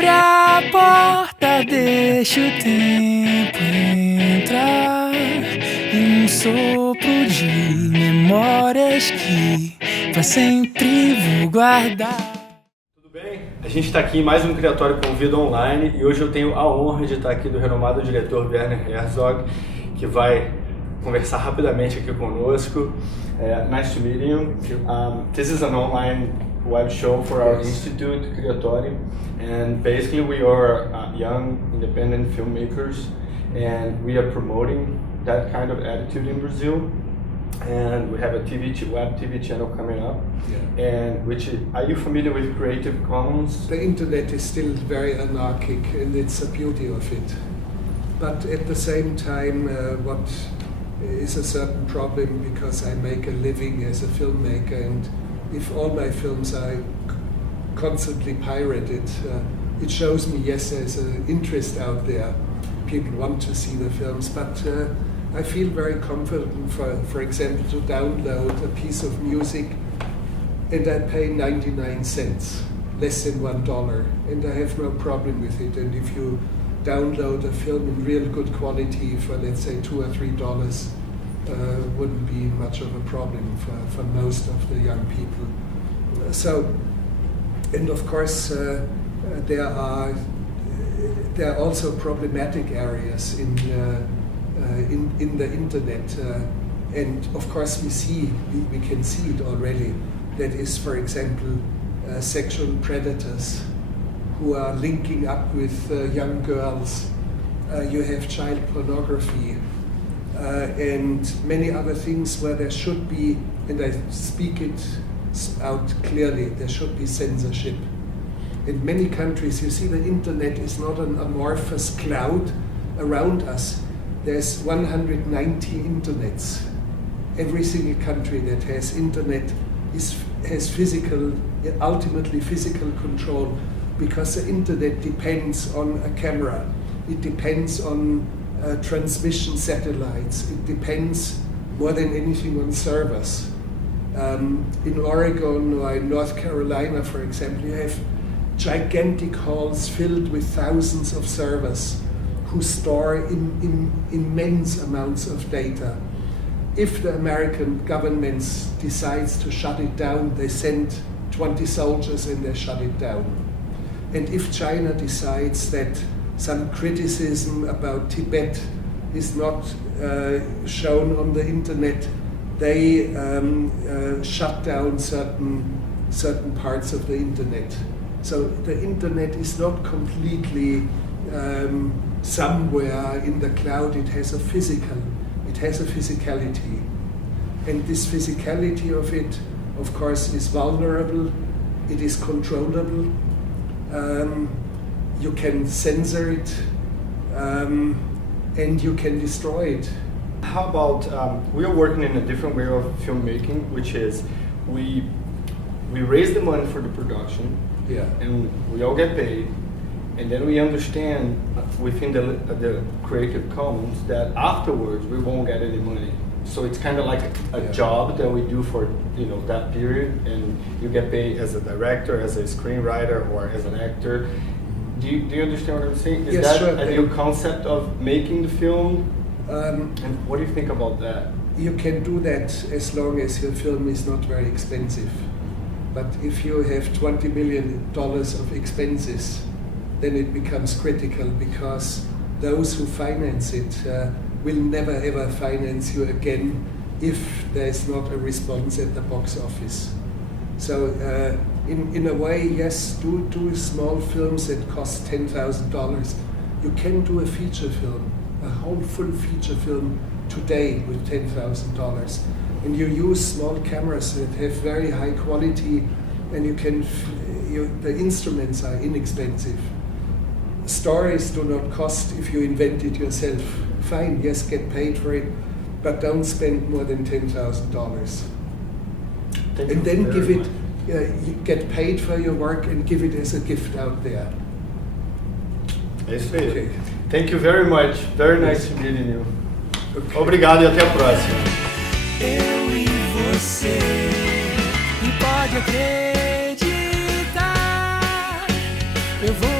Abre a porta, deixa o tempo entrar em sopro de memórias que pra sempre vou guardar. Tudo bem? A gente está aqui em mais um Kreatori com vida online e hoje eu tenho a honra de estar aqui do renomado diretor Werner Herzog, que vai conversar rapidamente aqui conosco. Nice to meet you. This is an online web show for our institute, Kreatori, and basically we are young independent filmmakers and we are promoting that kind of attitude in Brazil. And we have a web TV channel coming up. Yeah. And are you familiar with Creative Commons? The internet is still very anarchic, and it's the beauty of it. But at the same time, what is a certain problem, because I make a living as a filmmaker, and if all my films are constantly pirated, it shows me, yes, there's an interest out there. People want to see the films, but I feel very confident, for example, to download a piece of music and I pay 99 cents, less than $1, and I have no problem with it. And if you download a film in real good quality for, let's say, $2 or $3, wouldn't be much of a problem for most of the young people. So, and of course, there are also problematic areas in the internet, and of course we can see it already. That is, for example, sexual predators who are linking up with young girls. You have child pornography and many other things where there should be, and I speak it out clearly, there should be censorship. In many countries, you see, the internet is not an amorphous cloud around us. There's 190 internets. Every single country that has internet has ultimately physical control, because the internet depends on a camera. It depends on transmission satellites. It depends more than anything on servers. In Oregon or in North Carolina, for example, you have gigantic halls filled with thousands of servers who store immense amounts of data. If the American government decides to shut it down, they send 20 soldiers and they shut it down. And if China decides that some criticism about Tibet is not shown on the internet, they shut down certain parts of the internet. So the internet is not completely somewhere in the cloud. It has a physicality, and this physicality of it, of course, is vulnerable. It is controllable. You can censor it, and you can destroy it. How about we are working in a different way of filmmaking, which is we raise the money for the production, and we all get paid. And then we understand within the Creative Commons that afterwards we won't get any money. So it's kind of like a job that we do for that period, and you get paid as a director, as a screenwriter, or as an actor. Do you understand what I'm saying? Is that sure. a new concept of making the film? And what do you think about that? You can do that as long as your film is not very expensive. But if you have $20 million of expenses, then it becomes critical, because those who finance it will never ever finance you again if there is not a response at the box office. So in a way, yes, do small films that cost $10,000. You can do a feature film, a whole full feature film today with $10,000. And you use small cameras that have very high quality, and the instruments are inexpensive. Stories do not cost if you invent it yourself. Fine, yes, get paid for it, but don't spend more than $10,000. And then give it, you get paid for your work and give it as a gift out there. É isso aí. Okay. Thank you very much. Very nice to meet you. Okay. Obrigado e até a próxima. Eu e você, e pode acreditar, eu vou